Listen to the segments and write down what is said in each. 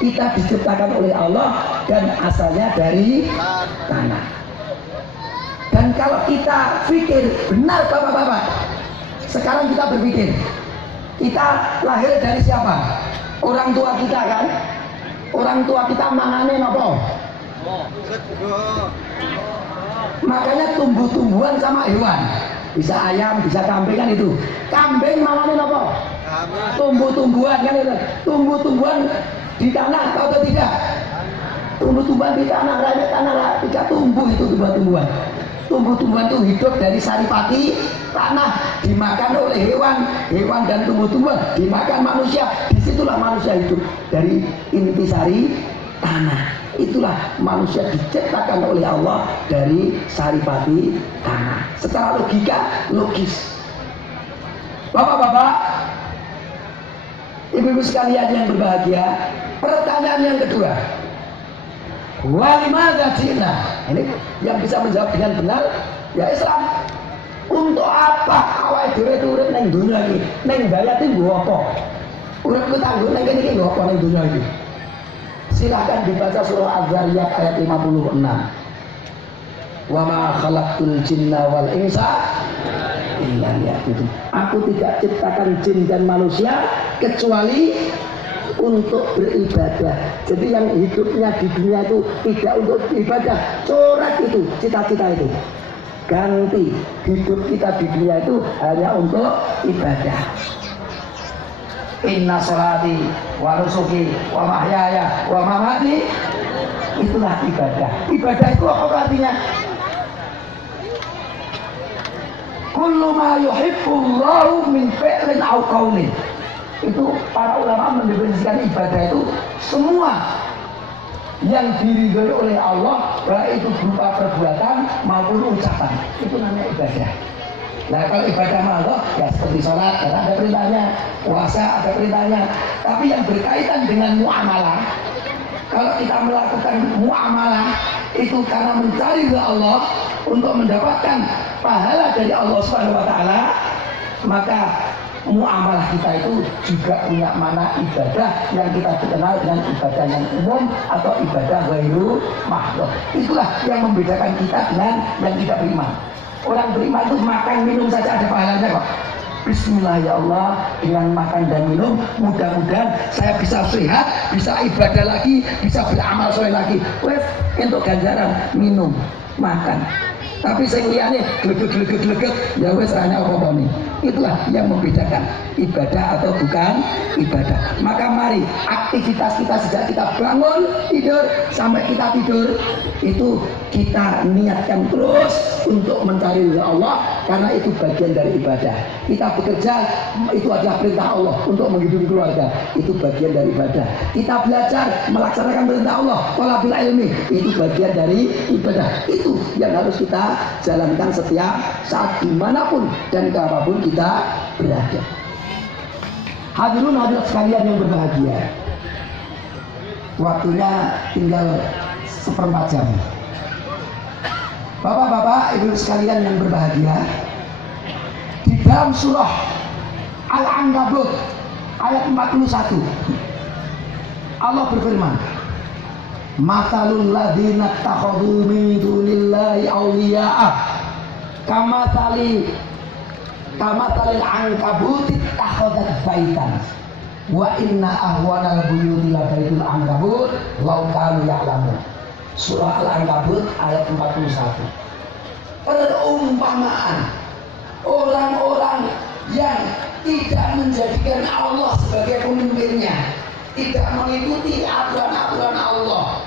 Kita diciptakan oleh Allah dan asalnya dari tanah. Dan kalau kita pikir benar bapak-bapak, sekarang kita berpikir, kita lahir dari siapa? Orang tua kita kan? Orang tua kita mangane nopo? Makanya tumbuh-tumbuhan sama hewan, bisa ayam, bisa kambing kan itu. Kambing mangane nopo? Tumbuh-tumbuhan kan itu. Tumbuh-tumbuhan di tanah atau tidak? Tumbuh-tumbuhan di tanah, rakyat tanah tidak tumbuh itu tumbuh-tumbuhan. Tumbuh-tumbuhan itu hidup dari saripati tanah, dimakan oleh hewan, hewan dan tumbuh-tumbuhan dimakan manusia. Disitulah manusia hidup dari intisari tanah. Itulah manusia diciptakan oleh Allah dari saripati tanah. Secara logika logis. Bapak-bapak, ibu-ibu sekalian yang berbahagia, pertanyaan yang kedua, walimada ji'na? Ini yang bisa menjawab dengan benar ya Islam. Untuk apa awake dhewe urip ning dunya iki? Ning bayate nggo apa? Urip ku tanggo ning kene iki nggo apa ning dunya iki? Silakan dibaca surah Az-Zariyat ayat 56. Wa ma khalaqtul jinna wal insa illa liya'budun. Aku tidak ciptakan jin dan manusia kecuali untuk beribadah. Jadi yang hidupnya di dunia itu tidak untuk ibadah, coret itu cita-cita itu. Ganti hidup kita di dunia itu hanya untuk ibadah. Inna sholati wa nusuki wa mahyaya wa mamati, itulah ibadah. Ibadah itu apa artinya? Kullu ma yuhibbullahu min fi'lin aw qaulin. Itu para ulama mendefinisikan ibadah itu semua yang diridhoi oleh Allah, baik itu berupa perbuatan maupun ucapan, itu namanya ibadah. Nah kalau ibadah Allah ya seperti sholat, karena ada perintahnya, puasa ada perintahnya. Tapi yang berkaitan dengan muamalah, kalau kita melakukan muamalah itu karena mencari ridha Allah untuk mendapatkan pahala dari Allah Subhanahu wa taala, maka muamalah kita itu juga punya makna ibadah yang kita kenal dengan ibadah yang umum atau ibadah ghairu mahdhur. Itulah yang membedakan kita dengan yang tidak beriman. Orang beriman itu makan minum saja ada pahalanya kok. Bismillah ya Allah, dengan makan dan minum mudah-mudahan saya bisa sehat, bisa ibadah lagi, bisa beramal soleh lagi. Wes untuk ganjaran minum, makan. Tapi saya liyane glegek ya wes hanya apa-apa nih. Itulah yang membedakan ibadah atau bukan ibadah. Maka mari aktivitas kita sejak kita bangun tidur sampai kita tidur itu kita niatkan terus untuk mencari ridha Allah, karena itu bagian dari ibadah. Kita bekerja itu adalah perintah Allah untuk menghidupi keluarga, itu bagian dari ibadah. Kita belajar melaksanakan perintah Allah, thalabil ilmi, itu bagian dari ibadah. Itu yang harus kita jalankan setiap saat dimanapun dan kapanpun kita berada. Hadirin hadirat sekalian yang berbahagia, waktunya tinggal 1/4 jam. Bapak-bapak, ibu sekalian yang berbahagia, di dalam surah Al-Ankabut ayat 41 Allah berfirman, matalul ladzina takhadhu min dunillahi awliya'a kamatalil ankabuti takhadat baitan wa inna ahwanal buyuti la baitul ankabut law kanu ya'lamun. Surah Al-Ankabut ayat 41. Perumpamaan orang-orang yang tidak menjadikan Allah sebagai pemimpinnya, tidak mengikuti aturan-aturan Allah,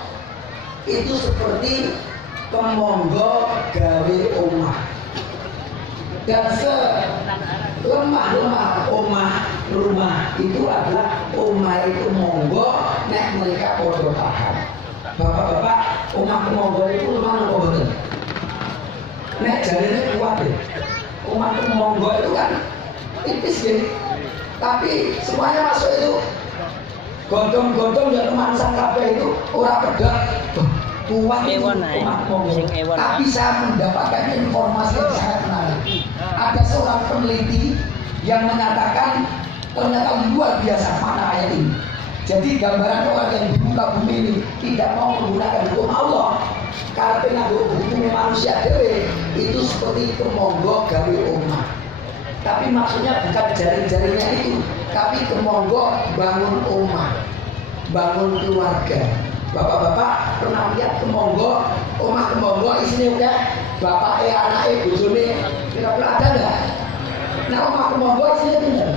itu seperti pemonggo gawe omah. Dan selemah-lemah rumah itu adalah omah itu monggo nek mereka podo tahan. Bapak-bapak, omah monggo itu lemah apa betul? Nek jarine kuat deh. Omah monggo itu kan tipis ya, tapi semuanya masuk itu godong-godong dan mansang kabeh itu orang pedot kuat itu omah monggo. Tapi saya mendapatkan informasi yang sangat menarik. Ada seorang peneliti yang menyatakan ternyata luar biasa makna ayat ini. Jadi gambaran orang yang di muka bumi ini tidak mau menggunakan hukum Allah, karena hukum manusia dewe itu seperti kemonggo gawe omah. Tapi maksudnya bukan jari-jarinya itu, tapi kemonggo bangun omah, bangun keluarga. Bapak-bapak pernah lihat kemonggo, omah kemonggo isinya udah bapak anaknya, bojone, kira-kira ada nggak? Nah omah kemonggo isinya benar.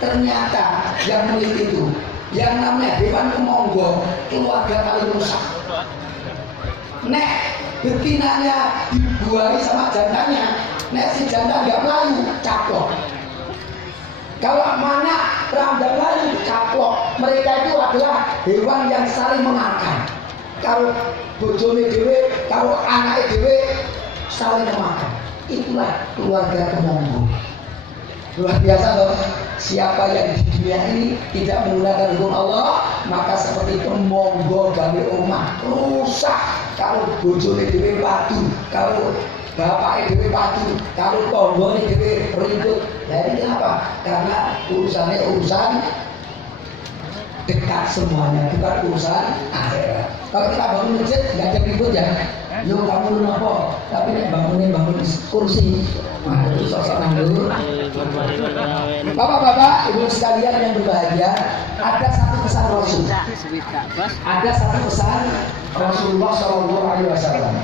Ternyata yang meneliti itu, yang namanya hewan kemonggo, keluarga paling rusak. Nek betinanya dibuahi sama jantannya, nek si jantan nggak melayu, caplok. Kalau mana rambang melayu, caplok. Mereka itu adalah hewan yang saling memakan. Kalau bojone dewe, kalau anaknya dewe saling memakan. Itulah keluarga kemonggo. Luar biasa loh. Siapa yang di dunia ini tidak menggunakan hukum Allah, maka seperti kemonggo gawe omah rusak. Kalau bojone dhewe padu, kalau bapake dhewe padu, kalau tanggane dhewe ribut. Jadi kenapa? Karena urusannya urusan dekat semuanya, bukan urusan akhirat. Kalau kita bangun masjid nggak ada ribut ya. Yo kamu apa? Tapi nek bangun kursi. Nah, itu sosok nganggur. Bapak-bapak, ibu sekalian yang berbahagia, ada satu pesan Rasul. Ada satu pesan Rasulullah Shallallahu Alaihi Wasallam.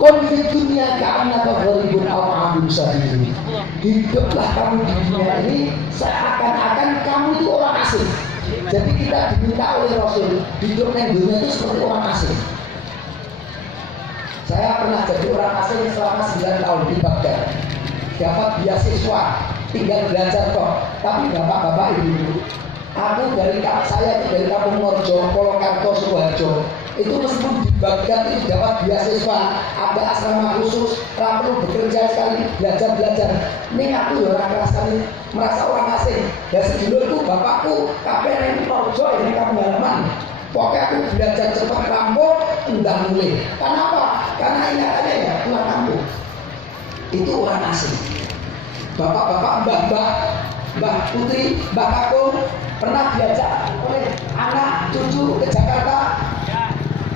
Kun fi dunya ka'annaka gharibun aw 'abidun sabil. Hiduplah kamu di dunia ini seakan-akan kamu itu orang asing. Jadi kita diminta oleh Rasul hidup di dunia itu seperti orang asing. Saya pernah jadi orang asing selama 9 tahun di Baghdad. Dapat beasiswa, tinggal belajar kok. Tapi bapak-bapak ibu, aku saya itu dari Kampung Morjo, Polokarto, Sukoharjo. Itu meskipun di Baghdad itu dapat beasiswa, ada asrama khusus, perlu bekerja sekali, belajar. Ini aku orang sekali merasa orang asing. Dan sedulurku, bapakku, KPR ini Morjo, ini kampung halaman. Pokoknya aku belajar cepat rampung, enggak mulai. Kenapa? Karena ingatannya ya pulang kampung. Itu orang asing. Bapak-bapak, mbah putri, mbah kakung pernah diajak oleh anak cucu ke Jakarta.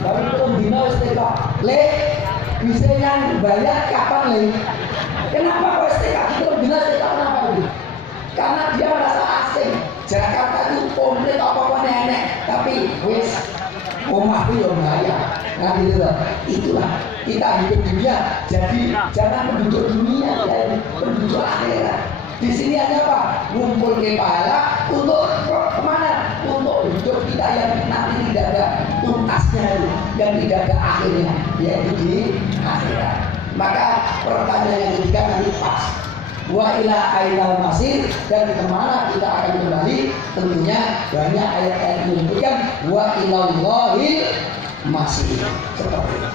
Baru belum dino STK. Le, bisa yang bayar kapan le? Kenapa kok STK belum dino STK kenapa itu? Karena dia merasa asing. Jakarta itu komplit apa-apa nenek, tapi wis omah itu yang bahaya. Nah gitu loh. Itulah kita hidup dunia. Jadi jangan penduduk dunia, jadi penduduk akhirat. Di sini ada apa? Ngumpul kepala untuk kemana? Untuk hidup kita yang nanti tidak ada tuntasnya, yang tidak ada akhirnya, yaitu di akhirat. Maka pertanyaan yang ketiga nanti pas. Wa ila ainal masir, dan kemana kita akan kembali? Tentunya banyak ayat-ayat yang menyebutkan wa ilallahil masir. Seperti itu.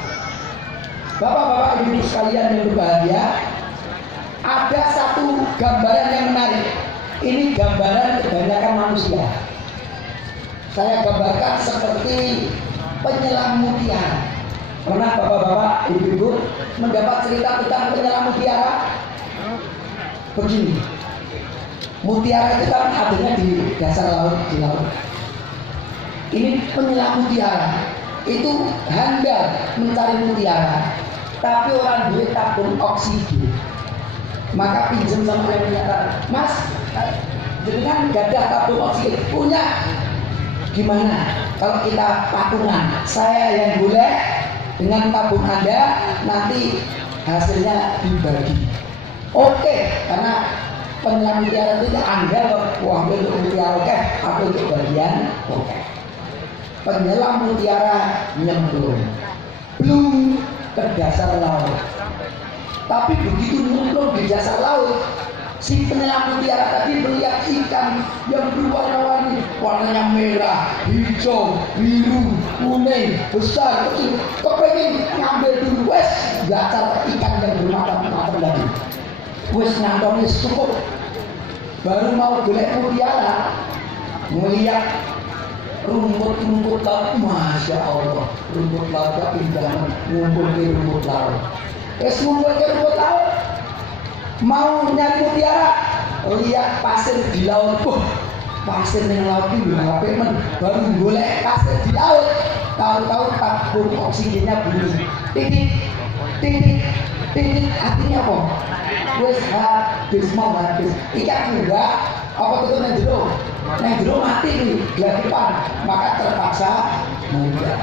Bapak-bapak ibu sekalian yang berbahagia, ada satu gambaran yang menarik. Ini gambaran kebanyakan manusia. Saya gambarkan seperti penyelam mutiara. Pernah bapak-bapak ibu-ibu mendapat cerita tentang penyelam mutiara? Begini, mutiara itu kan adanya di dasar laut, di laut. Ini penyelam mutiara itu handal mencari mutiara, tapi orang duit tabung oksigen. Maka pinjam sama yang punya, Mas, dengan gak ada tabung oksigen, punya. Gimana kalau kita patungan? Saya yang boleh dengan tabung Anda, nanti hasilnya dibagi. Oke, karena penyelam mutiara itu Anda ambil untuk mutiara oke, atau untuk bagian oke. Penyelam mutiara nyemplung, belum ke dasar laut. Tapi begitu nyemplung di dasar laut, si penyelam mutiara tadi melihat ikan yang berwarna-warni, warnanya merah, hijau, biru, kuning, besar, kecil. Kepengen ngambil dulu, wes dasar ikan yang bermacam-macam lagi. Wes ngantongnya cukup, baru mau golek mutiara, melihat rumput-rumput laut, masya Allah, rumput laut indah, ngumpul ke rumput laut. Wes ngumpul ke rumput laut, mau nyari mutiara, lihat pasir di laut, pasir yang laut itu ngapain men, baru golek pasir di laut, tahu-tahu tabung oksigennya bunyi, titik, titik, titik, artinya apa? Wes habis mau habis, ikan enggak, apa itu nang jero mati nih, gelagapan, maka terpaksa meninggal.